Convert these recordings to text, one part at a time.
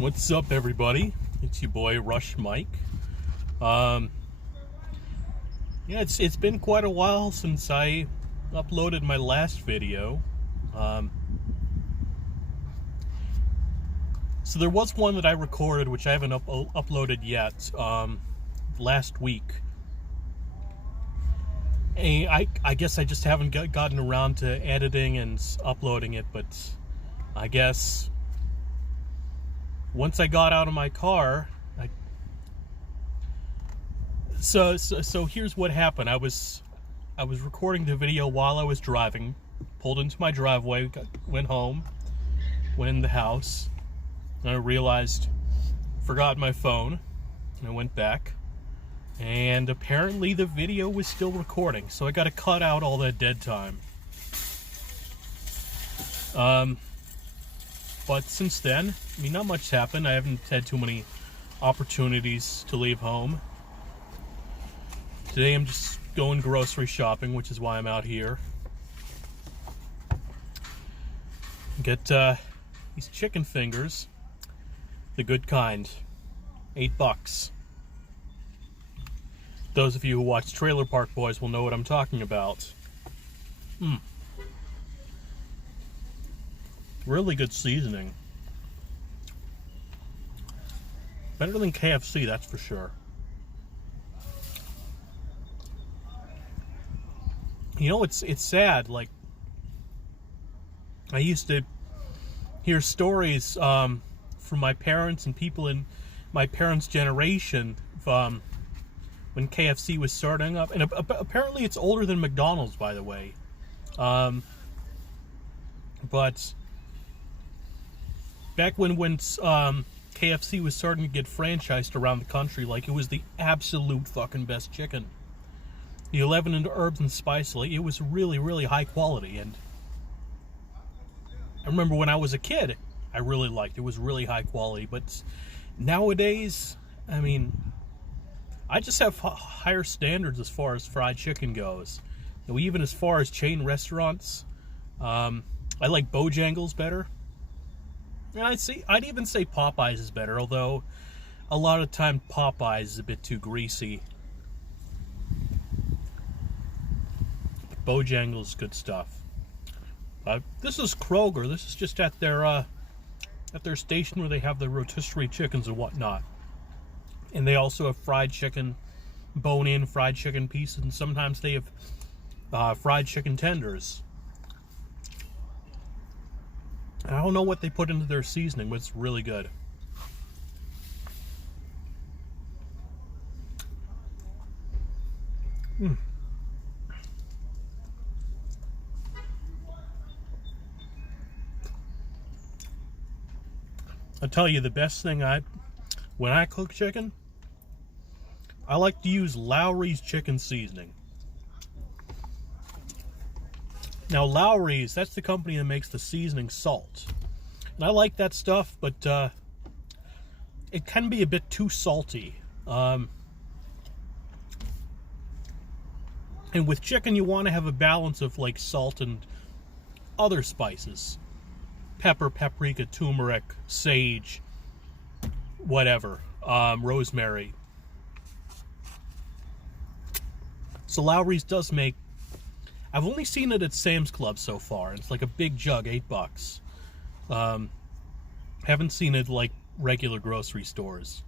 What's up, everybody? It's your boy Rush Mike. Yeah, it's been quite a while since I uploaded my last video. So there was one that I recorded, which I haven't uploaded yet, last week. And I guess I just haven't gotten around to editing and uploading it, but I guess once I got out of my car, so here's what happened. I was recording the video while I was driving, pulled into my driveway, went home, went in the house, and I realized, forgot my phone, and I went back, and apparently the video was still recording, so I got to cut out all that dead time. But since then, I mean, not much happened. I haven't had too many opportunities to leave home. Today I'm just going grocery shopping, which is why I'm out here. Get these chicken fingers, the good kind, $8. Those of you who watch Trailer Park Boys will know what I'm talking about. Really good seasoning. Better than KFC, that's for sure. You know, it's sad. Like, I used to hear stories from my parents and people in my parents' generation when KFC was starting up, and apparently it's older than McDonald's, by the way. But back when KFC was starting to get franchised around the country, like, it was the absolute fucking best chicken. The 11 and herbs and spice, like, it was really, really high quality. And I remember when I was a kid, I really liked it. It was really high quality. But nowadays, I mean, I just have higher standards as far as fried chicken goes. You know, even as far as chain restaurants, I like Bojangles better. And I'd even say Popeyes is better, although a lot of time Popeyes is a bit too greasy. Bojangles is good stuff. This is Kroger. This is just at their station where they have the rotisserie chickens and whatnot. And they also have fried chicken, bone-in fried chicken pieces, and sometimes they have fried chicken tenders. I don't know what they put into their seasoning, but it's really good. I'll tell you, the best thing when I cook chicken, I like to use Lowry's chicken seasoning. Now, Lowry's, that's the company that makes the seasoning salt. And I like that stuff, but it can be a bit too salty. And with chicken, you want to have a balance of, like, salt and other spices. Pepper, paprika, turmeric, sage, whatever, rosemary. So Lowry's does make, I've only seen it at Sam's Club so far. It's like a big jug, $8. Haven't seen it like regular grocery stores.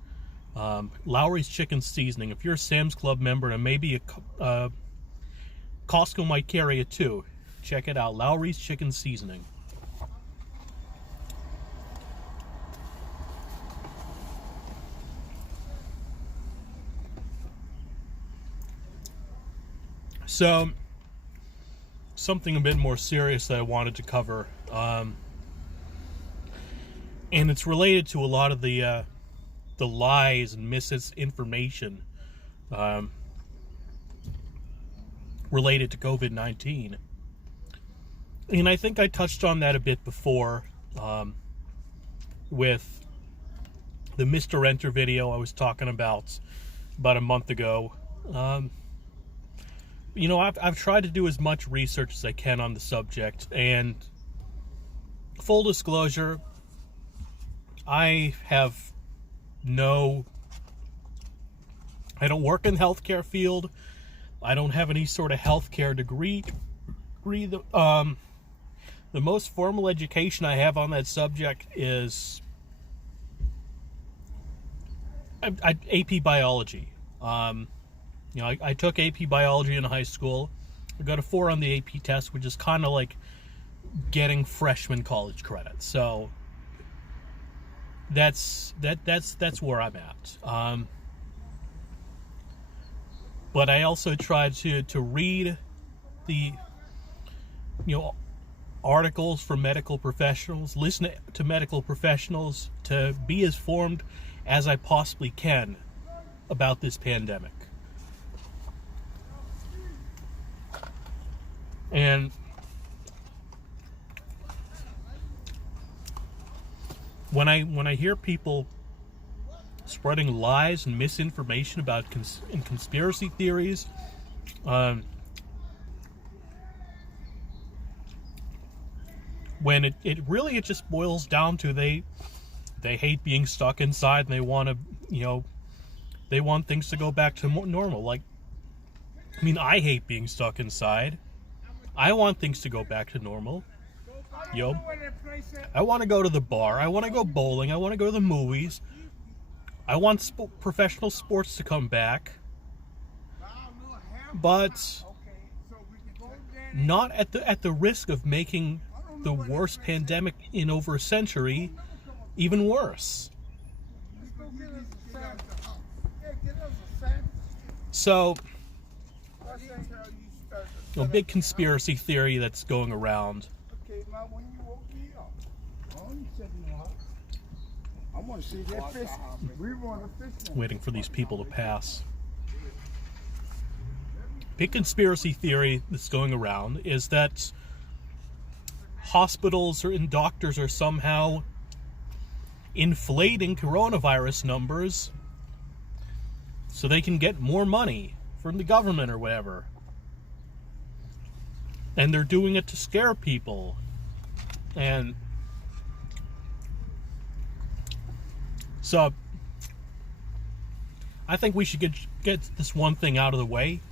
Lowry's chicken seasoning. If you're a Sam's Club member, and maybe Costco might carry it too, check it out. Lowry's chicken seasoning. So, something a bit more serious that I wanted to cover, and it's related to a lot of the lies and misinformation related to COVID-19. And I think I touched on that a bit before with the Mr. Enter video I was talking about a month ago. You know, I've tried to do as much research as I can on the subject, and full disclosure, I have no, I don't work in the healthcare field. I don't have any sort of healthcare degree. The most formal education I have on that subject is AP biology. I took AP biology in high school. I got a 4 on the AP test, which is kind of like getting freshman college credit. So that's where I'm at. But I also tried to read the articles from medical professionals, listen to medical professionals, to be as informed as I possibly can about this pandemic. And when I hear people spreading lies and misinformation about conspiracy theories, when it just boils down to they hate being stuck inside, and they want to, they want things to go back to normal. Like, I mean, I hate being stuck inside. I want things to go back to normal. I want to go to the bar. I want to go bowling. I want to go to the movies. I want professional sports to come back. But not at the risk of making the worst pandemic in over a century even worse. So, a big conspiracy theory that's going around. Waiting for these people to pass. Big conspiracy theory that's going around is that hospitals and doctors are somehow inflating coronavirus numbers so they can get more money from the government or whatever. And they're doing it to scare people. And so I think we should get this one thing out of the way.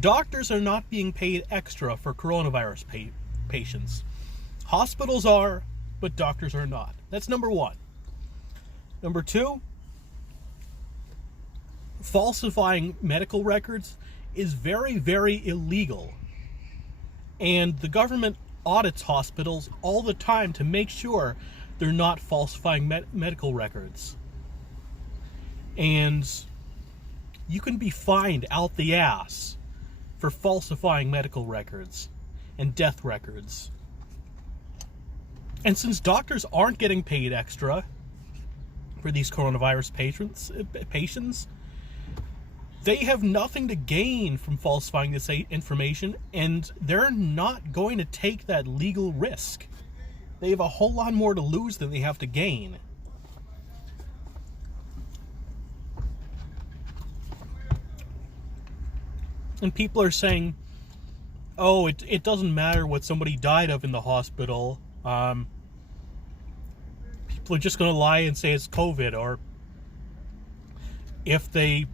Doctors are not being paid extra for coronavirus patients. Hospitals are, but doctors are not. That's number one. Number two, falsifying medical records is very, very illegal. And the government audits hospitals all the time to make sure they're not falsifying medical records. And you can be fined out the ass for falsifying medical records and death records. And since doctors aren't getting paid extra for these coronavirus patients, they have nothing to gain from falsifying this information, and they're not going to take that legal risk. They have a whole lot more to lose than they have to gain. And people are saying, oh, it doesn't matter what somebody died of in the hospital. People are just going to lie and say it's COVID, or if they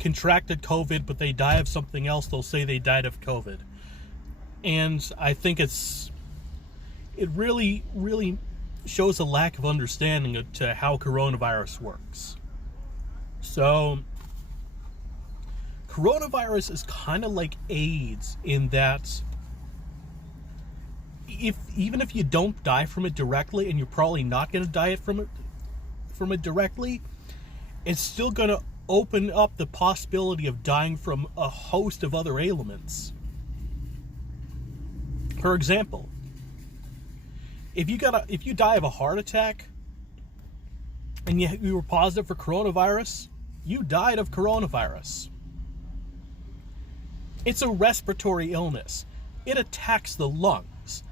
contracted COVID but they die of something else, they'll say they died of COVID. And I think it really, really shows a lack of understanding to how coronavirus works. So, coronavirus is kind of like AIDS in that even if you don't die from it directly, and you're probably not going to die from it directly, it's still going to open up the possibility of dying from a host of other ailments. For example, if you die of a heart attack and you were positive for coronavirus, you died of coronavirus. It's a respiratory illness. It attacks the lungs.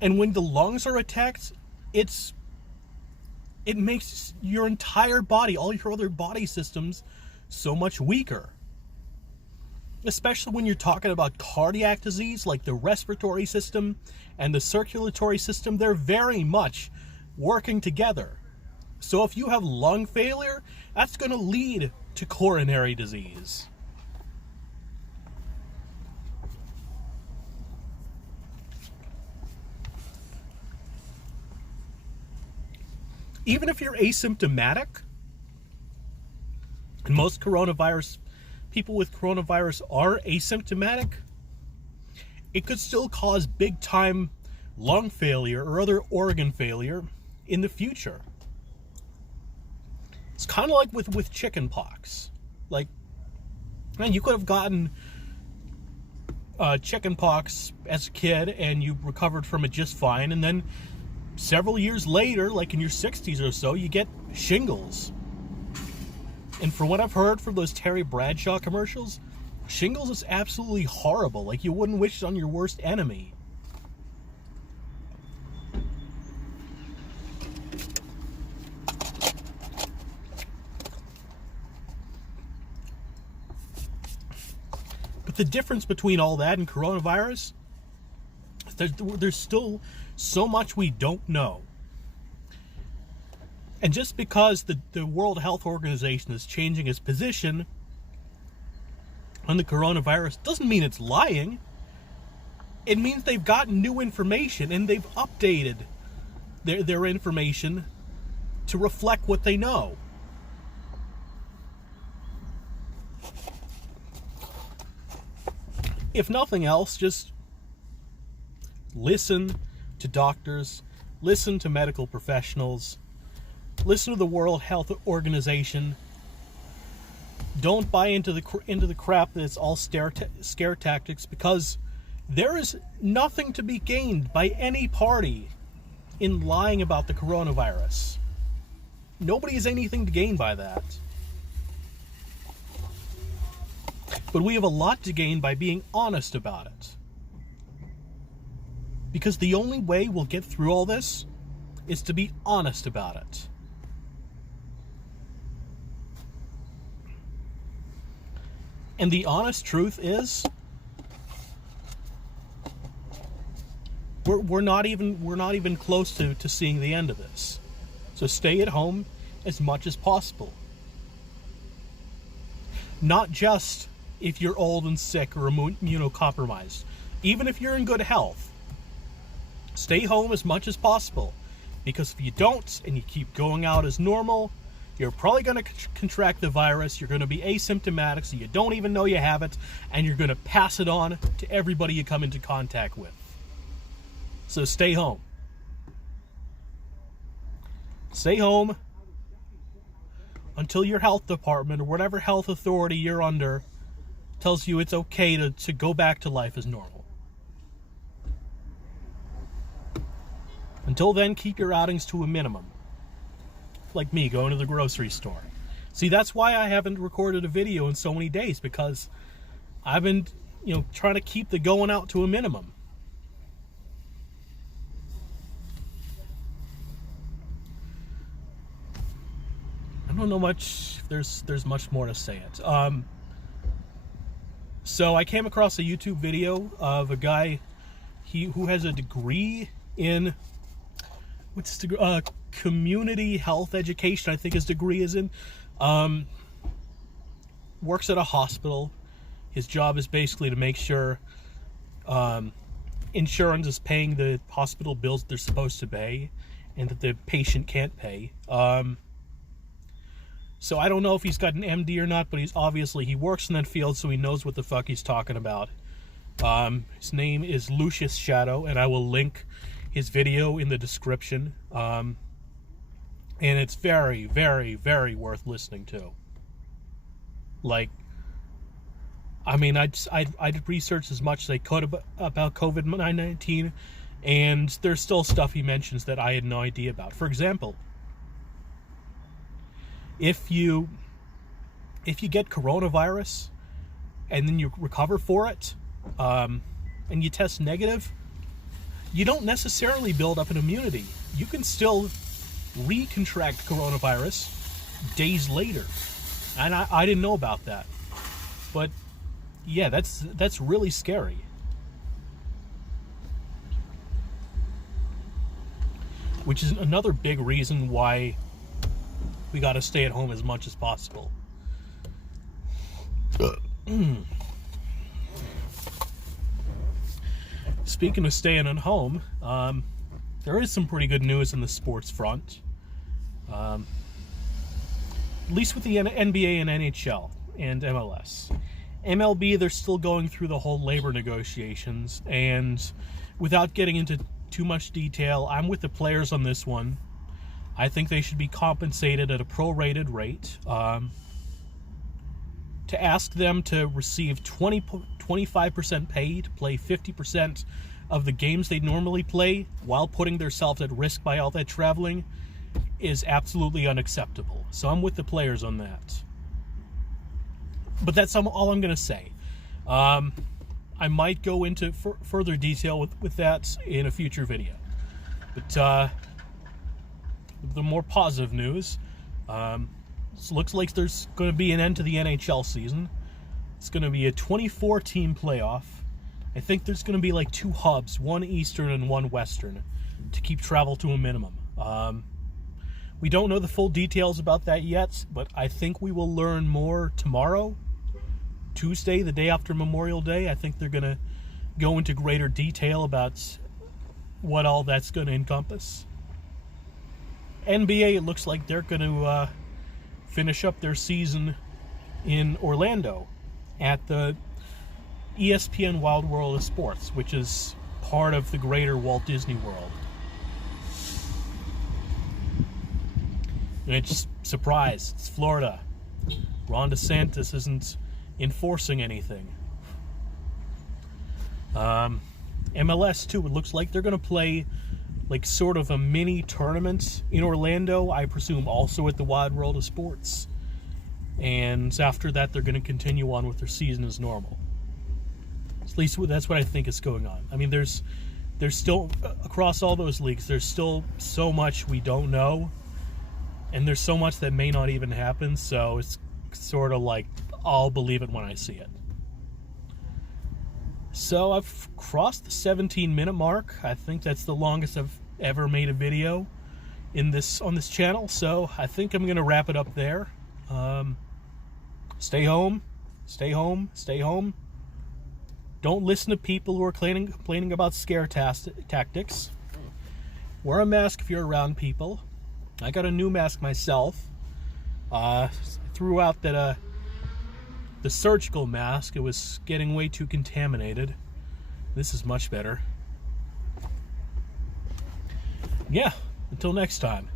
And when the lungs are attacked, it makes your entire body, all your other body systems, so much weaker. especially when you're talking about cardiac disease, like the respiratory system and the circulatory system. They're very much working together. So if you have lung failure, that's going to lead to coronary disease. Even if you're asymptomatic, and most people with coronavirus are asymptomatic, it could still cause big time lung failure or other organ failure in the future. It's kind of like with chicken pox. Like, man, you could have gotten chicken pox as a kid and you recovered from it just fine, and then several years later, like in your 60s or so, you get shingles. And from what I've heard from those Terry Bradshaw commercials, shingles is absolutely horrible. Like, you wouldn't wish it on your worst enemy. But the difference between all that and coronavirus, there's still so much we don't know. And just because the World Health Organization is changing its position on the coronavirus doesn't mean it's lying. It means they've gotten new information and they've updated their information to reflect what they know. If nothing else, just listen to doctors, listen to medical professionals, listen to the World Health Organization. Don't buy into the crap that's all scare tactics, because there is nothing to be gained by any party in lying about the coronavirus. Nobody has anything to gain by that. But we have a lot to gain by being honest about it. Because the only way we'll get through all this is to be honest about it. And the honest truth is, we're not even close to seeing the end of this. So stay at home as much as possible. Not just if you're old and sick or immunocompromised. Even if you're in good health, stay home as much as possible. Because if you don't and you keep going out as normal, you're probably going to contract the virus. You're going to be asymptomatic, so you don't even know you have it, and you're going to pass it on to everybody you come into contact with. So stay home. Stay home until your health department or whatever health authority you're under tells you it's okay to go back to life as normal. Until then, keep your outings to a minimum. Like me, going to the grocery store. See, that's why I haven't recorded a video in so many days, because I've been, trying to keep the going out to a minimum. I don't know much, there's much more to say it. So I came across a YouTube video of a guy who has a degree in, what's his degree? Community health education, I think his degree is in. Works at a hospital. His job is basically to make sure insurance is paying the hospital bills they're supposed to pay, and that the patient can't pay. So I don't know if he's got an MD or not, but he works in that field, so he knows what the fuck he's talking about. His name is Lucius Shadow, and I will link his video in the description. And it's very, very, very worth listening to. Like, I mean, I did research as much as I could about COVID-19, and there's still stuff he mentions that I had no idea about. For example, if you get coronavirus and then you recover for it, and you test negative, you don't necessarily build up an immunity. You can still recontract coronavirus days later. And I didn't know about that. But Yeah, that's really scary. Which is another big reason why we got to stay at home as much as possible. Speaking of staying at home, there is some pretty good news in the sports front. At least with the NBA and NHL and MLS. MLB, they're still going through the whole labor negotiations, and without getting into too much detail, I'm with the players on this one. I think they should be compensated at a prorated rate. To ask them to receive 25% pay to play 50% of the games they normally play while putting themselves at risk by all that traveling is absolutely unacceptable. So I'm with the players on that. But that's all I'm going to say. I might go into further detail with that in a future video. But the more positive news, it looks like there's going to be an end to the NHL season. It's going to be a 24-team playoff. I think there's going to be like 2 hubs, one Eastern and one Western, to keep travel to a minimum. We don't know the full details about that yet, but I think we will learn more tomorrow, Tuesday, the day after Memorial Day. I think they're going to go into greater detail about what all that's going to encompass. NBA, it looks like they're going to finish up their season in Orlando at the ESPN Wild World of Sports, which is part of the greater Walt Disney World. And it's surprise, it's Florida. Ron DeSantis isn't enforcing anything. MLS too, it looks like they're going to play like sort of a mini tournament in Orlando, I presume also at the Wild World of Sports. And after that, they're going to continue on with their season as normal. At least that's what I think is going on. I mean, there's still, across all those leagues, there's still so much we don't know. And there's so much that may not even happen, so it's sort of like, I'll believe it when I see it. So I've crossed the 17-minute mark. I think that's the longest I've ever made a video on this channel. So I think I'm going to wrap it up there. Stay home. Stay home. Stay home. Don't listen to people who are complaining about scare tactics. Wear a mask if you're around people. I got a new mask myself. Threw out that the surgical mask. It was getting way too contaminated. This is much better. Yeah, until next time.